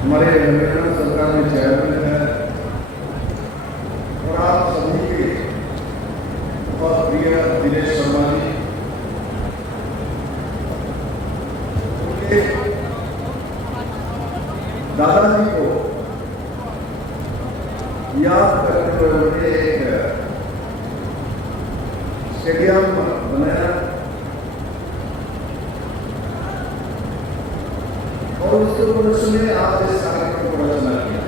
हमारे हरियाणा सरकार में चेयरमैन है और आप सभी के बहुत प्रिय दिनेश शर्मा जी, उनके दादाजी को याद करते हुए उन्होंने एक स्टेडियम बनाया और उसके उपलक्ष्य में आज इस कार्यक्रम को रचना किया।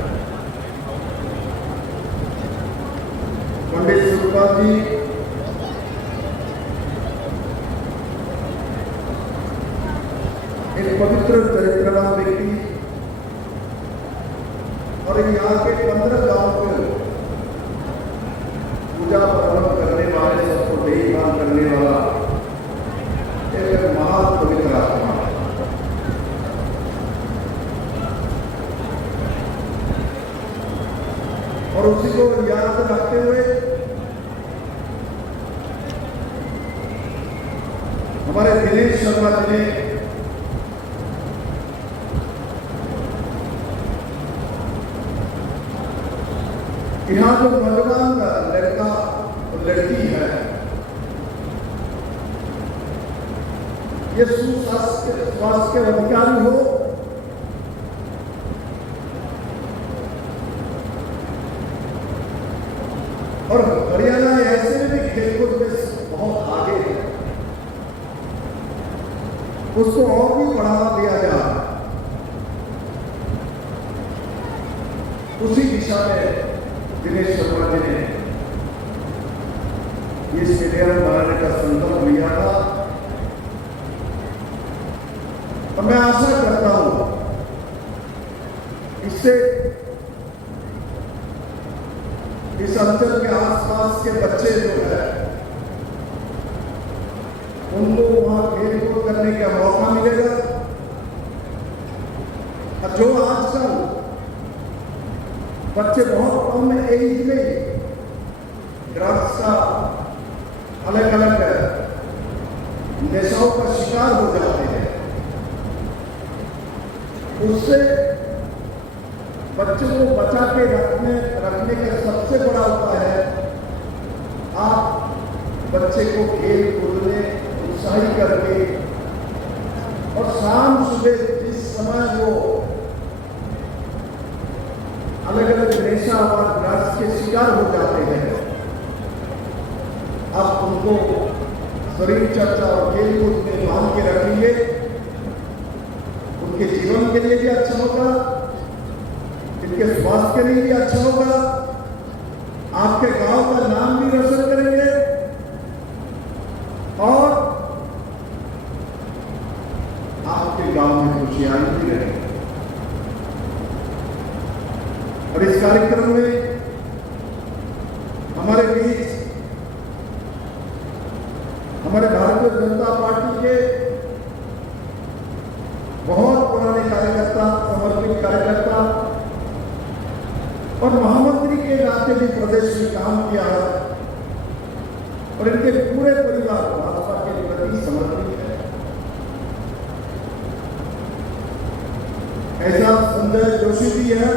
पंडित सुखपाल जी एक पवित्र चरित्रवान व्यक्ति और यहाँ के 15 गांव के पूजा प्रबंध करने वाले, सबको देखभाल करने वाला एक महान पवित्र आत्मा है। और उसी को याद रखते हुए हमारे दिनेश शर्मा जी ने यहाँ जो नौजवान लड़का और लड़की है, ये स्वास्थ्य के अधिकारी हो और हरियाणा ऐसे में भी खेलकूद में बहुत आगे है, उसको और भी बढ़ावा दिया जाए, उसी दिशा में दिनेश शर्मा जी ने ये स्टेडियम बनाने का संकल्प लिया था। और मैं आशा करता हूं इससे इस अंचल के आसपास के बच्चे जो है उनको वहां खेलकूद करने का मौका मिलेगा। और जो आजकल बच्चे बहुत कम एज में ड्रग्स का अलग अलग नशाओं का शिकार हो जाते हैं, उससे बच्चों को बचा के रखने का सबसे बड़ा उपाय है आप बच्चे को खेल कूद में उत्साहित करके और शाम सुबह जिस समय वो अलग अलग नशा और ड्रग्स के शिकार हो जाते हैं, आप उनको शरीर चर्चा और खेल कूद में बांध के रखेंगे, उनके जीवन के लिए भी अच्छा होगा, इनके स्वास्थ्य के लिए भी अच्छा होगा, आपके गांव का नाम भी रोशन करेंगे और आपके गांव में खुशियां भी रहेंगी। और इस कार्यक्रम में हमारे बीच हमारे भारतीय जनता पार्टी के बहुत पुराने कार्यकर्ता, समर्पित कार्यकर्ता और महामंत्री के नाते भी प्रदेश में काम किया है और इनके पूरे परिवार भाजपा के प्रति समर्पित है। ऐसा संजय जोशी भी है,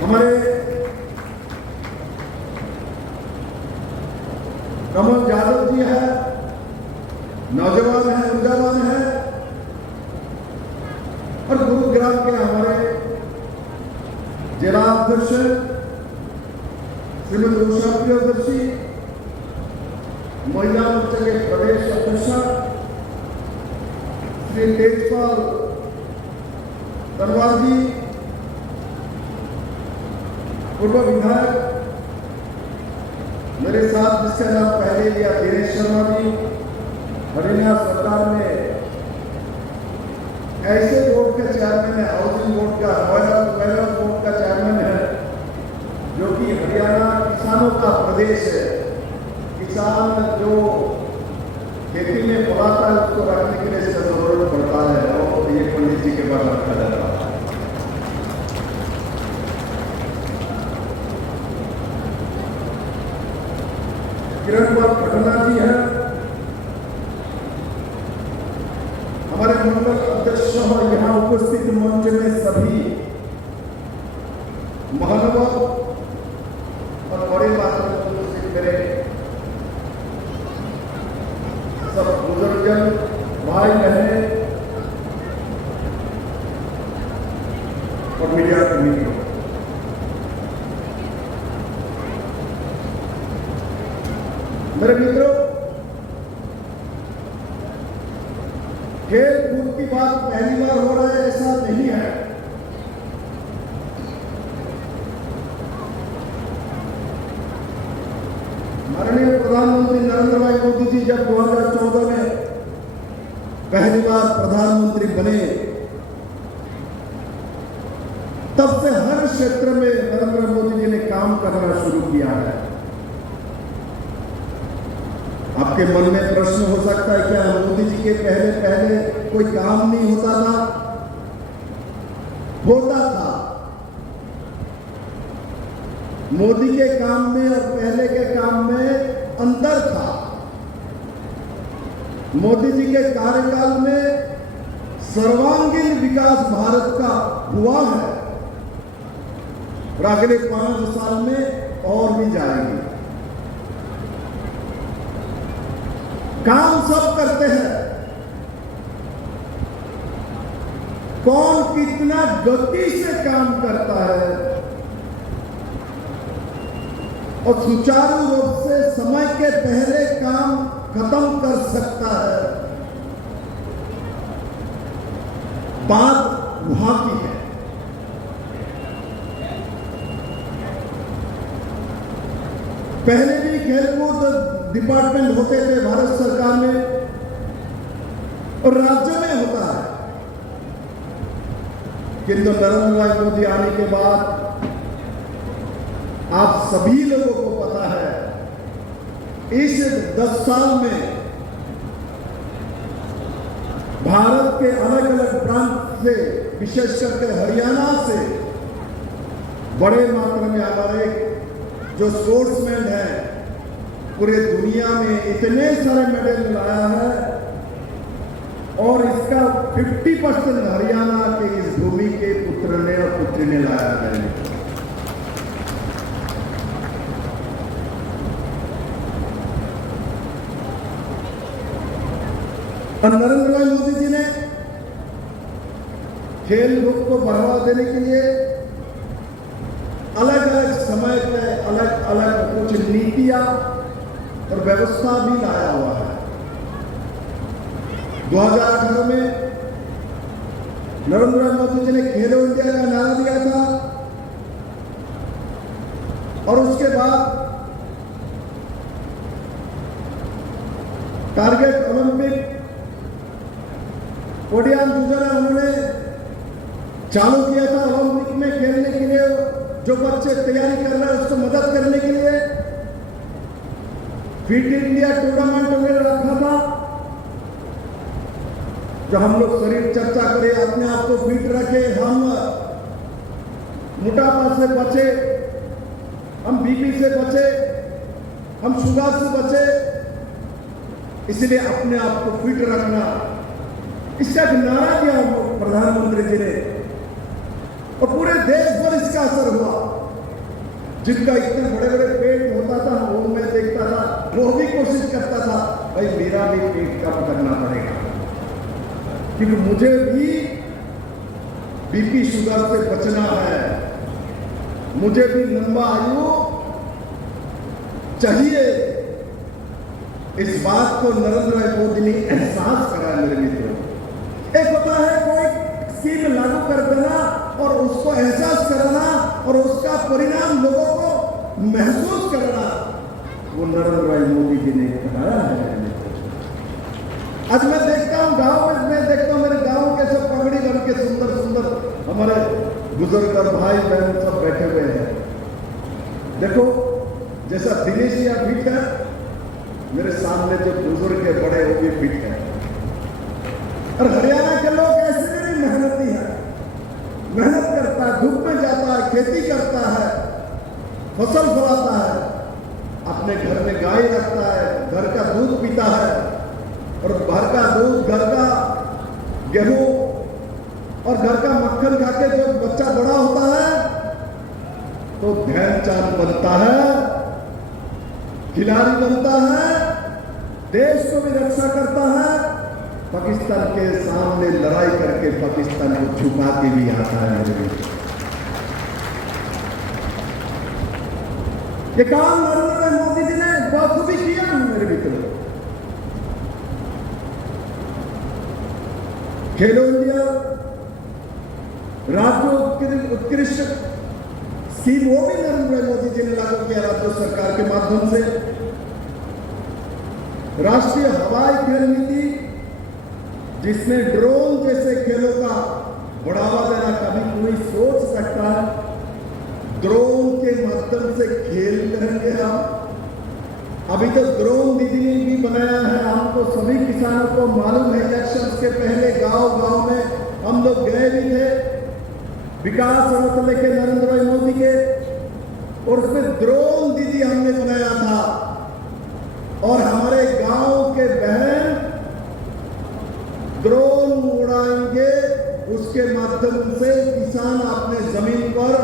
हमारे कमल यादव जी है, नौजवान है, ऊर्जावान है और गुरुग्राम के हमारे जिला अध्यक्ष श्रीमती उषा प्रियदर्शी, महिला मोर्चा के प्रदेश अध्यक्ष श्री तेजपाल तलवार जी, पूर्व विधायक मेरे साथ जिसका नाम पहले लिया दिनेश शर्मा जी, हरियाणा सरकार में ऐसे बोर्ड का चेयरमैन है, हाउसिंग बोर्ड का, वेलफेयर बोर्ड का चेयरमैन है, जो कि हरियाणा किसानों का प्रदेश है। किसान जो खेती में फलाता है उसको रखने के लिए इसका जरूरत पड़ता है और ये पंडित जी के पास रखा जाता है। किरण कुमार पटना जी है, हमारे मंडल अध्यक्ष और यहाँ उपस्थित मंच में सभी महानुभाव और बड़े मात्र से मेरे सब बुजुर्गजन, भाई बहन और मीडिया कर्मी, मेरे मित्रों, खेल कूद की बात पहली बार हो रहा है ऐसा नहीं है। माननीय प्रधानमंत्री नरेंद्र भाई मोदी जी जब 2014 में पहली बार प्रधानमंत्री बने, तब से हर क्षेत्र में नरेंद्र मोदी जी ने काम करना शुरू किया है। आपके मन में प्रश्न हो सकता है, क्या मोदी जी के पहले पहले कोई काम नहीं होता था? होता था। मोदी के काम में और पहले के काम में अंतर था। मोदी जी के कार्यकाल में सर्वांगीण विकास भारत का हुआ है और अगले 5 साल में और भी जाएगी। काम सब करते हैं, कौन कितना गति से काम करता है और सुचारू रूप से समय के पहले काम खत्म कर सकता है, बात वहां की है। पहले भी खेलकूद डिपार्टमेंट होते थे भारत सरकार में और राज्य में होता है, किंतु नरेंद्र भाई मोदी आने के बाद आप सभी लोगों को पता है, इस 10 साल में भारत के अलग अलग प्रांत से, विशेष करके हरियाणा से बड़े मात्रा में हमारे जो स्पोर्ट्समैन हैं पूरे दुनिया में इतने सारे मेडल लाया है और इसका 50% हरियाणा के इस भूमि के पुत्र ने और पुत्री ने लाया है। और नरेंद्र भाई मोदी जी ने खेल कूद को बढ़ावा देने के लिए अलग अलग समय पे अलग अलग कुछ नीतियां और व्यवस्था भी लाया हुआ है। 2018 में नरेंद्र मोदी जी ने खेलो इंडिया का नारा दिया था और उसके बाद टारगेट ओलंपिक ओडियान योजना उन्होंने चालू किया था। ओलंपिक में खेलने के लिए जो बच्चे तैयारी कर रहे हैं उसको मदद करने के लिए फिट इंडिया टूर्नामेंट उन्होंने रखा था, जो हम लोग शरीर चर्चा करें, अपने आप को फिट रखे, हम मोटापा से बचे, हम बीपी से बचे, हम शुगर से बचे, इसलिए अपने आप को फिट रखना, इसका एक नारा दिया प्रधानमंत्री जी ने और पूरे देश पर इसका असर हुआ। जिनका इतने बड़े बड़े पेट होता था वो मैं देखता था, वो भी कोशिश करता था भाई मेरा भी पेट कम करना पड़ेगा, क्योंकि मुझे भी बीपी शुगर से बचना है, मुझे भी लंबा आयु चाहिए। इस बात को नरेंद्र भाई मोदी ने एहसास कराया। मेरे मित्रों, एक होता है कोई स्कीम लागू कर देना और उसको एहसास कराना और उसका परिणाम लोगों को महसूस करना, वो नरेंद्र भाई मोदी जी ने कराया है। आज मैं देखता हूँ गांव में देखता हूँ मेरे गांव के सब पगड़ी बन के सुंदर सुंदर हमारे बुजुर्ग और भाई बहन सब बैठे हुए हैं। देखो जैसा दिनेश या फिट है, मेरे सामने जो बुजुर्ग है बड़े वो भी फिट है। और हरियाणा के लोग ऐसे में भी मेहनती है, मेहनत करता है, धूप में जाता है, खेती करता है, फसल फलाता है, अपने घर में गाय रखता है, घर का दूध पीता है और घर का दूध, घर का गेहूं और घर का मक्खन खा के जब बच्चा बड़ा होता है तो ध्यानचंद बनता है, खिलाड़ी बनता है, देश को भी रक्षा करता है, पाकिस्तान के सामने लड़ाई करके पाकिस्तान को झुका के भी आता है। ये काम नरेंद्र मोदी जी ने बखूबी किया मेरे मित्रों। खेलो इंडिया राज्य उत्कृष्ट स्कीम वो भी नरेंद्र मोदी जी ने लागू किया राज्य सरकार के माध्यम से। राष्ट्रीय हवाई खेल नीति जिसमें ड्रोन जैसे खेलों का बढ़ावा देना, कभी कोई सोच सकता है ड्रोन के माध्यम से खेल करेंगे हम। अभी तो ड्रोन दीदी ने भी बनाया है, हमको सभी किसानों को मालूम है। इलेक्शन के पहले गांव-गांव में हम लोग गए भी थे, विकास रथ लेके नरेंद्र मोदी के, और उसमें ड्रोन दीदी हमने बनाया था। और हमारे गांव के बहन ड्रोन उड़ाएंगे, उसके माध्यम से किसान अपने जमीन पर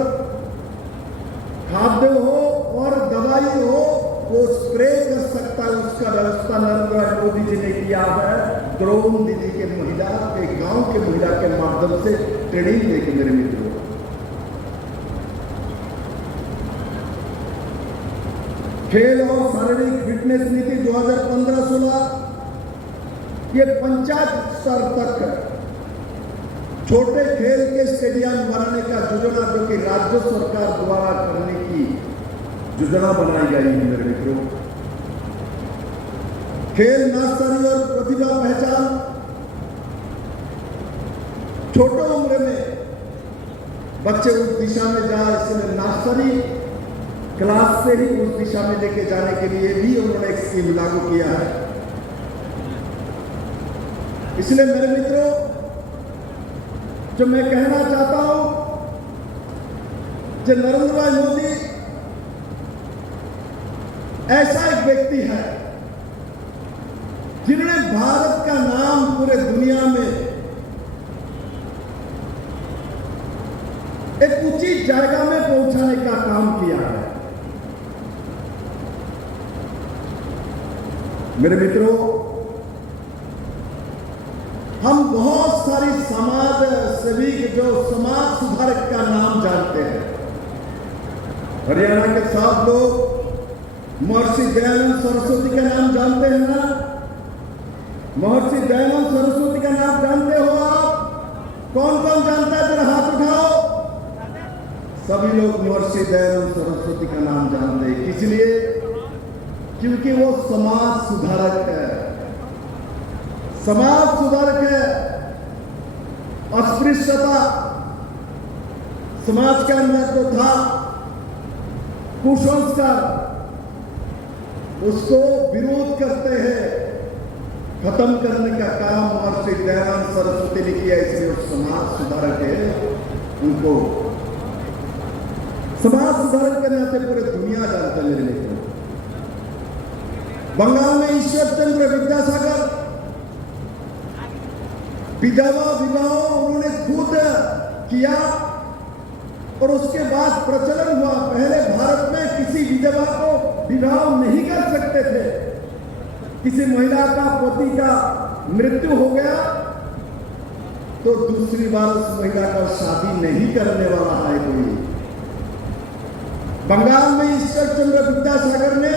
खाद्य हो और दवाई हो वो स्प्रे कर सकता है। उसका व्यवस्था नरेंद्र मोदी जी ने किया है। ड्रोन दीदी के महिला के गांव के महिला के माध्यम से ट्रेनिंग देके मेरे मित्रों, खेल और शारीरिक फिटनेस नीति 2015-16 ये पंचायत स्तर तक छोटे खेल के स्टेडियम बनाने का योजना जो कि राज्य सरकार द्वारा करने की योजना बनाई गई है मेरे मित्रों। खेल नर्सरी और प्रतिभा पहचान, छोटे उम्र में बच्चे उस दिशा में जाए, इसलिए नर्सरी क्लास से ही उस दिशा में लेके जाने के लिए भी उन्होंने एक स्कीम लागू किया है। इसलिए मेरे मित्रों, जो मैं कहना चाहता हूं कि नरेंद्र भाई मोदी ऐसा एक व्यक्ति है जिन्होंने भारत का नाम पूरे दुनिया में एक ऊंची जगह में पहुंचाने का काम किया है। मेरे मित्रों, हम बहुत सारी समाज सेवी जो समाज सुधारक का नाम जानते हैं। हरियाणा के 7 लोग महर्षि दयानंद सरस्वती का नाम जानते हैं ना? महर्षि दयानंद सरस्वती का नाम जानते हो आप? कौन कौन जानता है? जरा हाथ उठाओ। सभी लोग महर्षि दयानंद सरस्वती का नाम जानते हैं। किस लिए? क्योंकि वो समाज सुधारक है। समाज सुधारक है। अस्पृश्यता समाज के अंदर जो था, कुसंस्कार, उसको विरोध करते हैं, खत्म करने का काम महर्षि दयानंद सरस्वती ने किया। इसलिए वो समाज सुधारक है। उनको समाज सुधारक के नाते पूरे दुनिया जानता है मेरे मित्रों। बंगाल में ईश्वर चंद्र विद्यासागर विधवा विवाह उन्होंने खुद किया और उसके बाद प्रचलन हुआ। पहले भारत में किसी विधवा को विवाह नहीं कर सकते थे। किसी महिला का पति का मृत्यु हो गया तो दूसरी बार उस महिला का शादी नहीं करने वाला है कोई। बंगाल में ईश्वर चंद्र विद्यासागर ने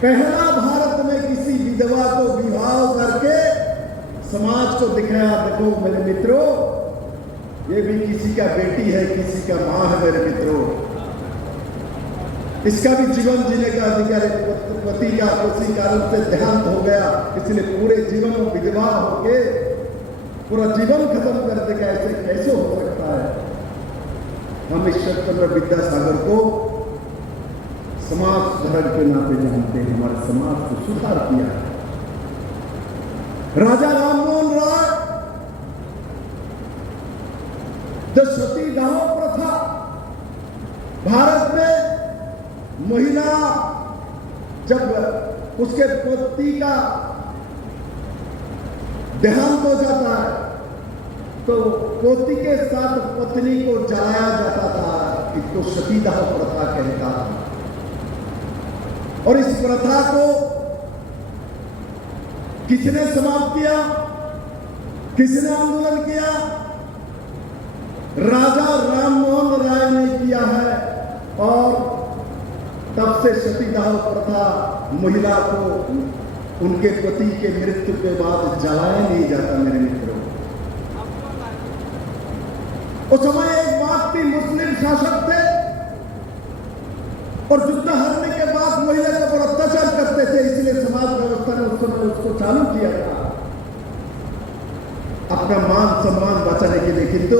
पहला भारत में किसी विधवा को विवाह करके समाज को दिखाया, देखो मेरे मित्रों, ये भी किसी का बेटी है, किसी का मां है मेरे मित्रों। इसका भी जीवन जीने का अधिकार है। पति का किसी कारण से देहांत हो गया, इसलिए पूरे जीवन विधवा होके पूरा जीवन खत्म कर देगा। ऐसे कैसे हो सकता है? हम ईश्वर चंद्र विद्यासागर को समाज सुधारक के नाते जानते हैं। हमारे समाज को सुधार किया है। राजा राममोहन राय, जो सतीदाह प्रथा भारत में महिला जब उसके पति का देहांत हो जाता है तो पोती के साथ पत्नी को जलाया जाता था, इसको सतीदाह प्रथा कहता था। और इस प्रथा को किसने समाप्त किया, किसने आंदोलन किया? राजा राममोहन राय ने किया है। और तब से सतीदाह प्रथा, महिला को उनके पति के मृत्यु के बाद जलाया नहीं जाता। मेरे मित्रों, उस समय एक व्यक्ति मुस्लिम शासक थे और युद्ध हारने के बाद महिला के ऊपर अत्याचार करते थे, इसलिए समाज व्यवस्था ने उस समय उसको चालू किया था अपना मान सम्मान बचाने के लिए। किंतु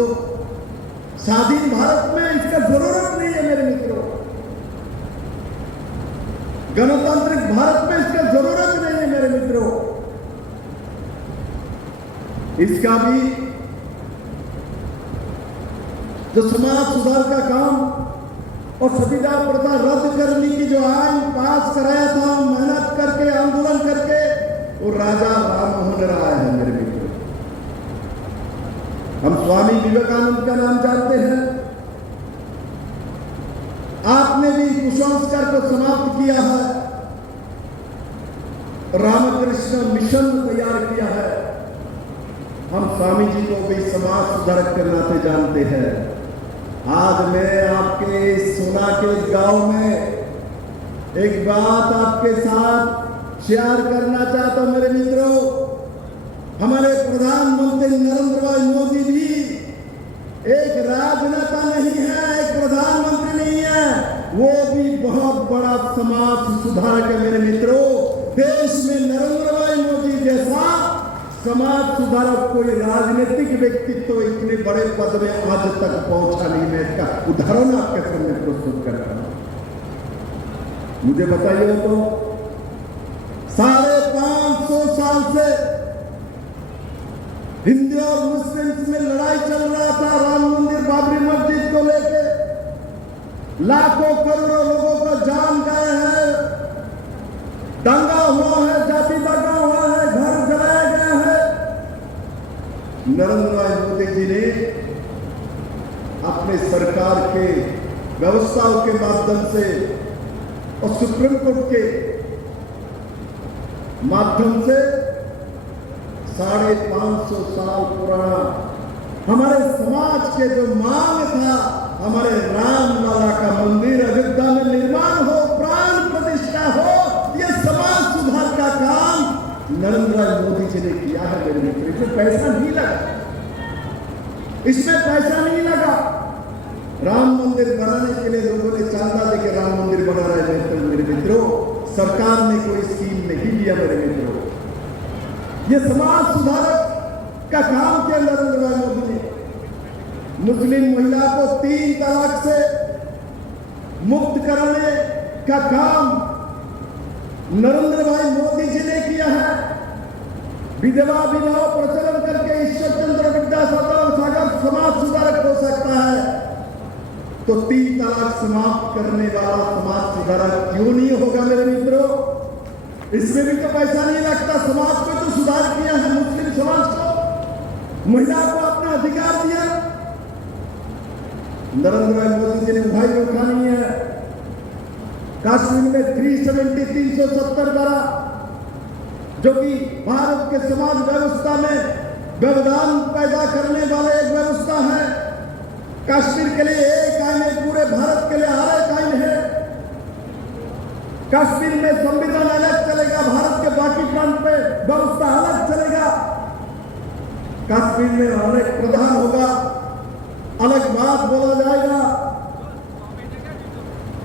स्वाधीन भारत में इसका जरूरत नहीं है मेरे मित्रों, गणतांत्रिक भारत में इसका जरूरत नहीं है मेरे मित्रों। इसका भी जो समाज सुधार का काम और सतीदाह प्रथा रद्द करने की जो आइन पास कराया था, मेहनत करके आंदोलन करके, वो राजा राममोहन राय है मेरे मित्रों। हम स्वामी विवेकानंद का नाम जानते हैं। आपने भी कुसंस्कार को समाप्त किया है, रामकृष्ण मिशन तैयार किया है। हम स्वामी जी को भी समाज सुधारक के नाते जानते हैं। आज मैं आपके सोना के गांव में एक बात आपके साथ शेयर करना चाहता हूं मेरे मित्रों। हमारे प्रधानमंत्री नरेंद्र भाई मोदी जी एक राजनेता नहीं है, एक प्रधानमंत्री नहीं है, वो भी बहुत बड़ा समाज सुधारक है मेरे मित्रों। देश में नरेंद्र भाई मोदी जैसा समाज सुधारक कोई राजनीतिक व्यक्तित्व इतने बड़े पद में आज तक पहुंचा नहीं। मैं इसका उदाहरण आपके सामने प्रस्तुत करता हूं। मुझे बताइए तो 550 साल से हिंदू और मुस्लिम में लड़ाई चल रहा था राम मंदिर बाबरी मस्जिद को लेकर। लाखों करोड़ों लोगों का जान गए हैं, दंगा हुआ है, जाति दंगा हुआ है, घर जलाया गया है। नरेंद्र भाई मोदी जी ने अपने सरकार के व्यवस्थाओं के माध्यम से और सुप्रीम कोर्ट के माध्यम से 550 साल पुराना हमारे समाज के जो मांग था, हमारे राम लाला का मंदिर अयोध्या में निर्माण हो, प्राण प्रतिष्ठा हो, यह समाज सुधार का काम नरेंद्र भाई मोदी जी ने किया है मेरे मित्र। इसमें पैसा नहीं लगा, इसमें पैसा नहीं लगा। राम मंदिर बनाने के लिए लोगों ने चांदा देकर राम मंदिर बना रहे हैं मेरे मित्रों। सरकार ने कोई स्कीम नहीं दिया मेरे मित्रों। ये समाज सुधारक का काम किया नरेंद्र भाई मोदी ने। मुस्लिम महिला को 3 तलाक से मुक्त करने का काम नरेंद्र भाई मोदी जी ने किया है। विधवा विवाह प्रचलन करके ईश्वर चंद्र विद्यासागर समाज सुधारक हो सकता है, तो 3 तलाक समाप्त करने वाला समाज सुधारक क्यों नहीं होगा मेरे मित्रों? इसमें भी तो पैसा नहीं लगता। समाज को तो सुधार किया है, मुस्लिम समाज को, महिला को अपना अधिकार दिया। नरेंद्र भाई मोदी जी ने भाई रोका नहीं है। कश्मीर में 370 धारा, जो कि भारत के समाज व्यवस्था में व्यवधान पैदा करने वाले एक व्यवस्था है। कश्मीर के लिए एक आइन है, पूरे भारत के लिए हर एक आइन है। कश्मीर में संविधान अलग चलेगा, भारत के बाकी प्रांत में व्यवस्था अलग चलेगा। कश्मीर में अलग प्रधान होगा, अलग बात बोला जाएगा।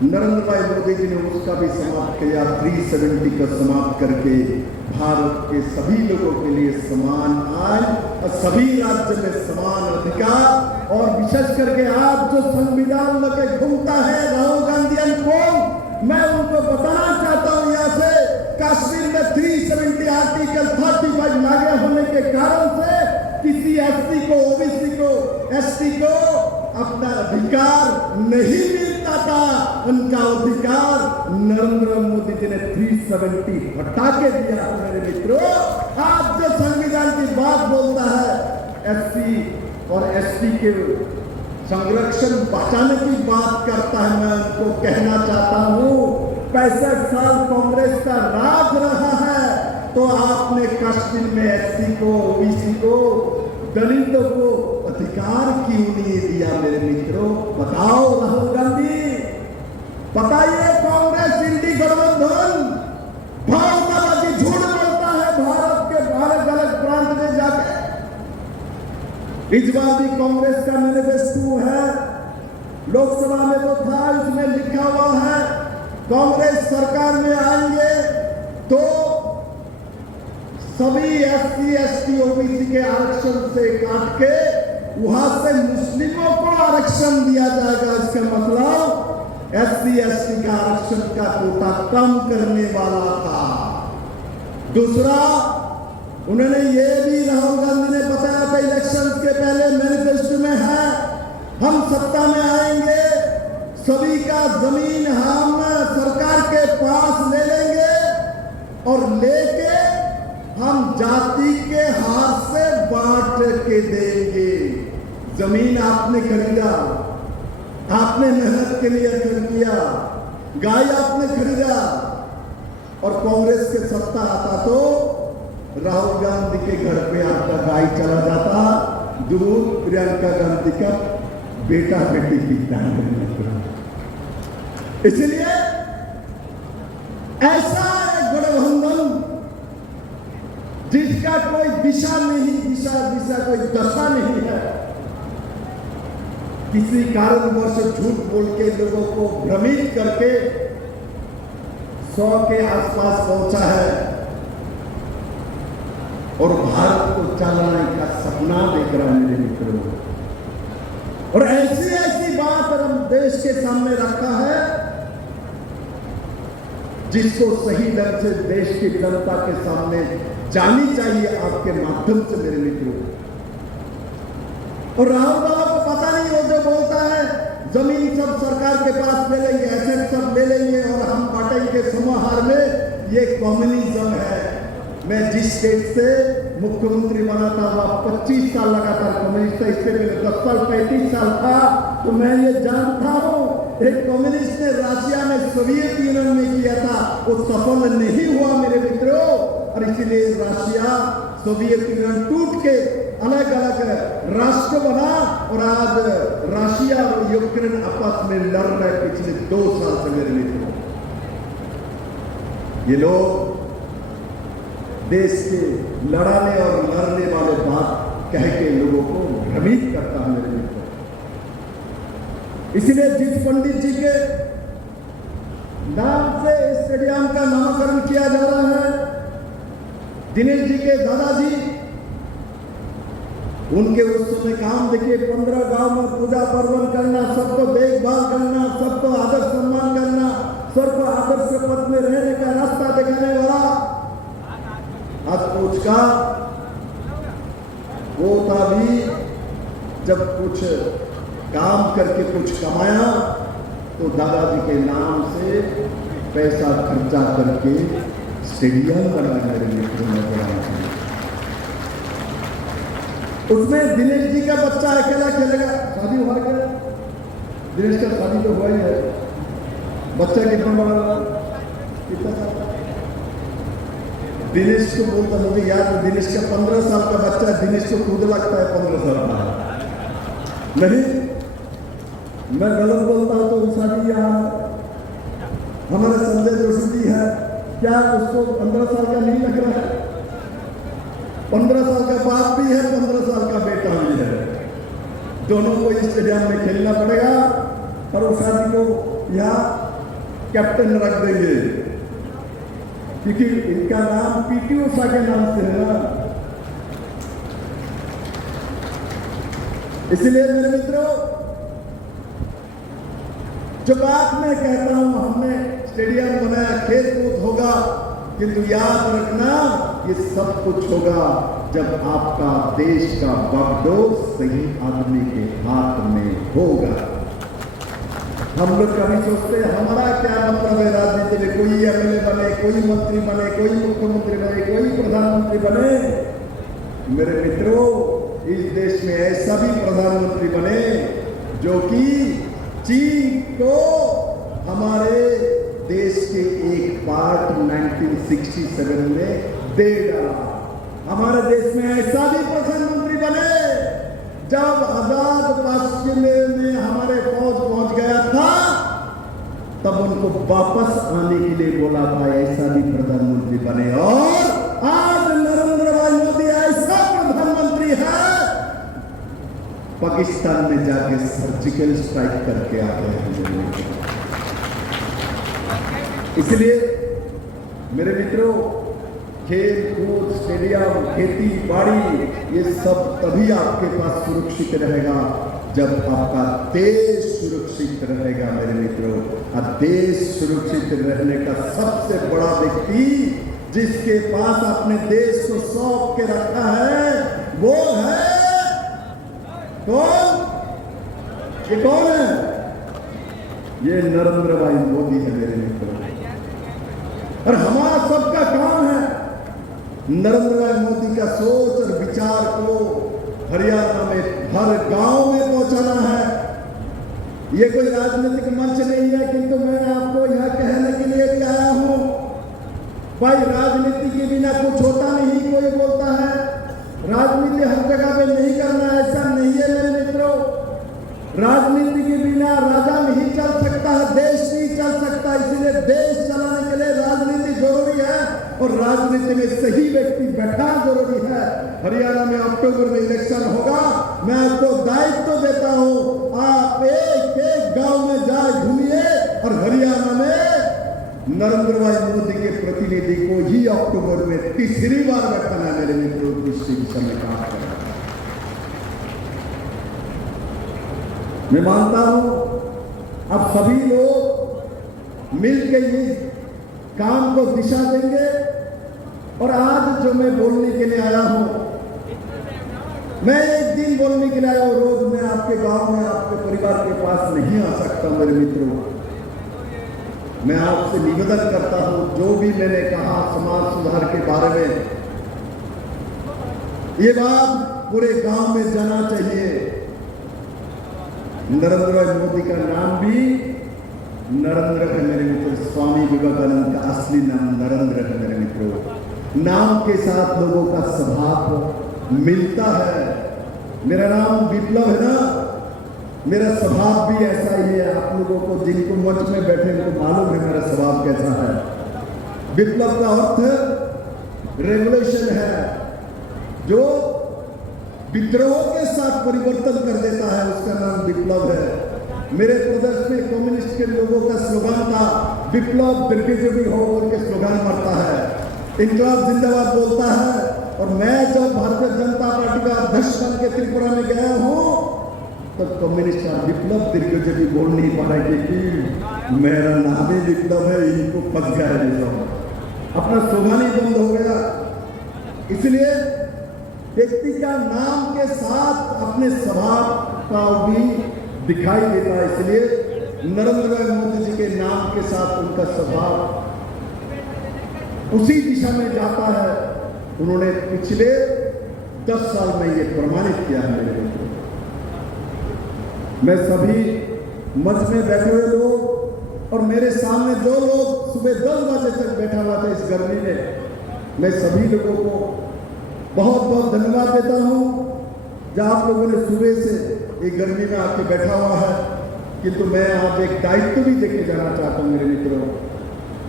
नरेंद्र भाई मोदी जी ने उसका भी समाप्त किया। 370 का समाप्त करके भारत के सभी लोगों के लिए समान आय और सभी राज्य में समान अधिकार। और विशेष करके आज जो संविधान लेके घूमता है राहुल गांधी को, मैं उनको बताना चाहता हूं यहाँ से, कश्मीर में 370 आर्टिकल 35 लागू होने के कारण से किसी एससी को, ओबीसी को, एसटी को अपना अधिकार नहीं मिलता था। उनका अधिकार नरेंद्र मोदी जी ने 370 हटा के दिया। मेरे मित्रों, आज जो संविधान की बात बोलता है, एससी और एसटी के संरक्षण बचाने की बात करता है, मैं उनको कहना चाहता हूं 65 साल कांग्रेस का राज रहा है, तो आपने कश्मीर में एससी को, ओबीसी को, दलितों को अधिकार क्यों नहीं दिया मेरे मित्रों? बताओ राहुल गांधी, बताइए। कांग्रेस इंडी गठबंधन भावनावादी झूठ बोलता है भारत के अलग अलग प्रांत में जाकर। इस बार भी कांग्रेस का मैनिफेस्टो है, लोकसभा में तो था, उसमें लिखा हुआ है कांग्रेस सरकार में आएंगे तो सभी एससी, एसटी, ओबीसी के आरक्षण से काट के वहां से मुस्लिमों को आरक्षण दिया जाएगा। इसका मतलब एससी, एसटी का आरक्षण का कोटा कम करने वाला था। दूसरा, उन्होंने ये भी राहुल गांधी ने बताया था इलेक्शन के पहले, मैनिफेस्टो में है, हम सत्ता में आएंगे, सभी का जमीन हम सरकार के पास ले लेंगे और लेके हम जाति के हाथ से बांट के देंगे। जमीन आपने खरीदा, आपने मेहनत के लिए खरीद किया, गाय आपने खरीदा, और कांग्रेस के सत्ता आता तो राहुल गांधी के घर पे आपका गाय चला जाता, दूध प्रियंका गांधी का बेटा बेटी पीता है। इसलिए ऐसा एक गठबंधन जिसका कोई दिशा नहीं, दिशा कोई दशा नहीं है, किसी कारणवश झूठ बोल के लोगों को भ्रमित करके 100 के आसपास पहुंचा है और भारत को चलाने का सपना देख रहा है मेरे मित्रों। और ऐसी बात हम देश के सामने रखा है जिसको सही ढंग से देश की जनता के सामने जानी चाहिए आपके माध्यम से मेरे मित्रों। और राहुल बाबा को पता नहीं, वो जो बोलता है जमीन सब सरकार के पास ले लेंगे, एसेट सब ले लेंगे और हम बांटेंगे समाहार में, ये कम्युनिज्म है। मैं जिस स्टेट से मुख्यमंत्री बना था वहां 25 साल लगातार कम्युनिस्ट था, इससे पहले 10 साल 35 साल था, तो मैं ये जानता हूं एक कम्युनिस्ट ने रशिया में सोवियत यूनियन में किया था, वो सफल नहीं हुआ मेरे मित्रों, और इसीलिए रशिया सोवियत यूनियन टूट के अलग अलग राष्ट्र बना और आज रशिया और यूक्रेन आपस में लड़ रहे पिछले 2 साल से मेरे मित्रों। ये लोग देश के लड़ाने और मरने वाले बात कह के लोगों को भ्रमित करता है मेरे मित्रों। इसलिए जिस पंडित जी के नाम से स्टेडियम का नामकरण किया जा रहा है, दिनेश जी के दादाजी, उनके उस समय काम देखिए, 15 गांव में पूजा पर्वन करना, सबको देखभाल करना, सबको आदर सम्मान करना, सबको आदर्श पथ में रहने का रास्ता दिखाने वाला, आज कुछ का वो था भी, जब कुछ काम करके कुछ कमाया तो दादाजी के नाम से पैसा खर्चा करके स्टेडियम बनाया मेरे मित्रों। उसमें दिनेश जी का बच्चा अकेला खेलेगा, शादी हुआ क्या? दिनेश का शादी तो हुआ ही है, बच्चा कितना बड़ा हुआ, कितना साल का? दिनेश को बोलता, मुझे याद है दिनेश का 15 साल का बच्चा है, दिनेश को खुद लगता है 15 साल का। नहीं, मैं गलत बोलता हूं तो शादी यहाँ हमारा संजय जोशी जी है, क्या उसको 15 साल का नहीं लग रहा है? 15 साल का बाप भी है, 15 साल का बेटा भी है, दोनों को इस स्टेडियम में खेलना पड़ेगा और उस शादी को यहाँ कैप्टन रख देंगे, क्योंकि इनका नाम पीटी उषा के नाम से है ना। इसलिए मेरे मित्रों, जो बात मैं कहता हूं, हमने स्टेडियम बनाया, खेल कूद होगा, किंतु याद रखना ये सब कुछ होगा जब आपका देश का बागडोर सही आदमी के हाथ में होगा। हम लोग कभी सोचते हैं हमारा क्या मतलब है राजनीति में, कोई एमएलए बने, कोई मंत्री बने, कोई मुख्यमंत्री बने, कोई प्रधानमंत्री बने, मेरे मित्रों, इस देश में ऐसा भी प्रधानमंत्री बने जो कि चीन को हमारे देश के एक पार्ट 1967 में दे डाला। हमारे देश में ऐसा भी प्रधानमंत्री बने जब आजाद पश्चिम में हमारे फौज पहुंच गया था तब उनको वापस आने के लिए बोला था, ऐसा भी प्रधानमंत्री बने। और आज नरेंद्र भाई मोदी ऐसा प्रधानमंत्री है, पाकिस्तान में जाके सर्जिकल स्ट्राइक करके आ गए हैं। इसलिए मेरे मित्रों, खेल कूद, स्टेडियम, खेती बाड़ी, ये सब तभी आपके पास सुरक्षित रहेगा जब आपका देश सुरक्षित रहेगा। मेरे मित्रों, अब देश सुरक्षित रहने का सबसे बड़ा व्यक्ति जिसके पास अपने देश को सौंप के रखा है वो है कौन? ये कौन है? ये नरेंद्र भाई मोदी है मेरे मित्रों। और हमारा सबका काम है नरेंद्र भाई मोदी का सोच और विचार को हरियाणा में हर गांव में पहुंचाना है। ये कोई राजनीतिक मंच नहीं है, किंतु मैं आपको यह कहने के लिए भी आया हूं, भाई राजनीति के बिना कुछ होता नहीं। कोई बोलता है राजनीति हर जगह पे नहीं करना, ऐसा नहीं है मेरे मित्रों। राजनीति के बिना राजा नहीं चल सकता है, देश नहीं चल सकता। इसलिए देश चलाने के लिए राजनीति जरूरी है और राजनीति में सही व्यक्ति बैठना जरूरी है। हरियाणा में अक्टूबर में इलेक्शन होगा, मैं आपको दायित्व देता हूं, आप एक एक गांव में जाए घूमिए और हरियाणा में नरेंद्र भाई मोदी के प्रतिनिधि को ही अक्टूबर में तीसरी बार बैठाना है मेरे मित्रों। इसी विषय में काम करना, मैं मानता हूं अब सभी लोग मिलकर ये काम को दिशा देंगे। और आज जो मैं बोलने के लिए आया हूं, मैं एक दिन बोलने के लिए आया हूं, रोज मैं आपके गांव में आपके परिवार के पास नहीं आ सकता मेरे मित्रों। मैं आपसे निवेदन करता हूं, जो भी मैंने कहा समाज सुधार के बारे में, ये बात पूरे गांव में जाना चाहिए। नरेंद्र भाई मोदी का नाम भी नरेंद्र है मेरे मित्रों। स्वामी विवेकानंद का असली नाम नरेंद्र है मेरे मित्रों। नाम के साथ लोगों का स्वभाव मिलता है। मेरा नाम विप्लव है ना, मेरा स्वभाव भी ऐसा ही है। आप लोगों को जिनको मंच में बैठे उनको मालूम है मेरा स्वभाव कैसा है। विप्लव का अर्थ रेवोल्यूशन है, जो विद्रोह के साथ परिवर्तन कर देता है, उसका नाम विप्लव है। मेरे प्रदेश में कम्युनिस्ट के लोगों का स्लोगन था, विप्लव दीर्घजीवी हो बोल के स्लोगन मारता है, इनकलाब जिंदाबाद बोलता है। और मैं जब भारतीय जनता पार्टी का अध्यक्ष बन के त्रिपुरा में गया हूं तब कम्युनिस्ट का विप्लव दीर्घजीवी बोल नहीं पा रहे क्योंकि मेरा नाम ही विप्लव है, इनको फंस गया है, अपना स्लोगन ही बंद हो गया। इसलिए व्यक्ति का नाम के साथ अपने स्वभाव का भी दिखाई देता है। इसलिए नरेंद्र भाई मोदी जी के नाम के साथ उनका स्वभाव उसी दिशा में जाता है। उन्होंने पिछले 10 साल में ये प्रमाणित किया है मेरे मित्रों। मैं सभी मंच में बैठे हुए लोग और मेरे सामने जो लोग सुबह 10 बजे तक बैठा हुआ था इस गर्मी में, मैं सभी लोगों को बहुत बहुत धन्यवाद देता हूं जहां आप लोगों ने सुबह से एक गर्मी में आके बैठा हुआ है। किंतु मैं आज एक दायित्व भी देके जाना चाहता हूं मेरे मित्रों।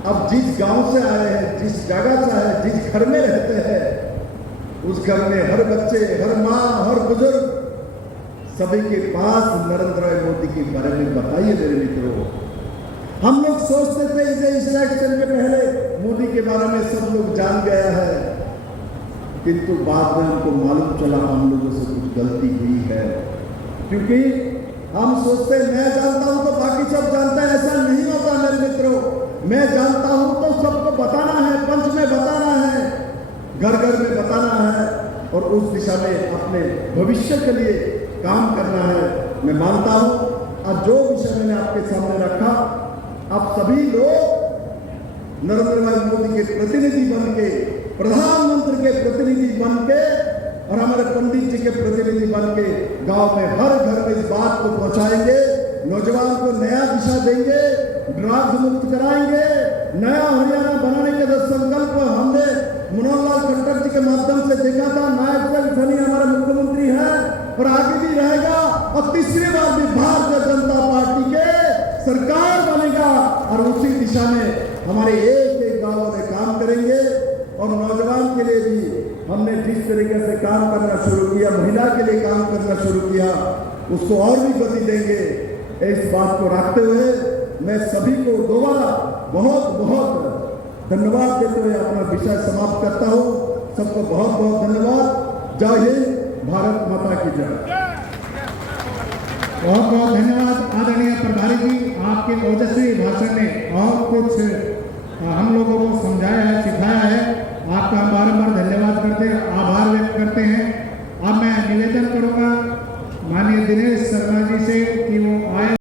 अब जिस गांव से आए हैं, जिस जगह से आए हैं, जिस घर में रहते हैं, उस घर में हर बच्चे, हर माँ, हर बुजुर्ग, सभी के पास नरेंद्र भाई मोदी के बारे में बताइए मेरे मित्रों। हम लोग सोचते थे इस इलेक्शन में पहले मोदी के बारे में सब लोग जान गया है, किंतु बाद में हमको मालूम चला हम लोगों से कुछ गलती हुई है। क्योंकि हम सोचते मैं जानता हूं तो बाकी सब जानते हैं, ऐसा नहीं होता मेरे मित्रों। मैं जानता हूं तो सबको बताना है, पंच में बताना है, घर घर में बताना है और उस दिशा में अपने भविष्य के लिए काम करना है। मैं मानता हूं आज जो विषय मैंने आपके सामने रखा, आप सभी लोग नरेंद्र भाई मोदी के प्रतिनिधि बन के, प्रधानमंत्री के प्रतिनिधि बन के के प्रतिनिधि बन के गांव में हर घर में इस बात को पहुंचाएंगे, नौजवान को नया दिशा देंगे, ड्रग्स मुक्त कराएंगे, नया हरियाणा बनाने के जो संकल्प हमने मनोहर लाल खट्टर जी के माध्यम से देखा था। नायब सैनी हमारे मुख्यमंत्री हैं और आगे भी रहेगा और तीसरी बार भी भारतीय जनता पार्टी के सरकार बनेगा और उसी दिशा में हमारे एक एक गांवों में काम करेंगे। और नौजवान के लिए भी हमने जिस तरीके से काम करना शुरू किया, महिला के लिए काम करना शुरू किया, उसको और भी गति देंगे। इस बात को रखते हुए मैं सभी को दोबारा बहुत बहुत धन्यवाद देते हुए अपना विषय समाप्त करता हूँ। सबको बहुत बहुत धन्यवाद। जय हिंद, भारत माता की जय। बहुत बहुत धन्यवाद आदरणीय प्रभारी जी, आपके ओजस्वी भाषण में और कुछ हम लोग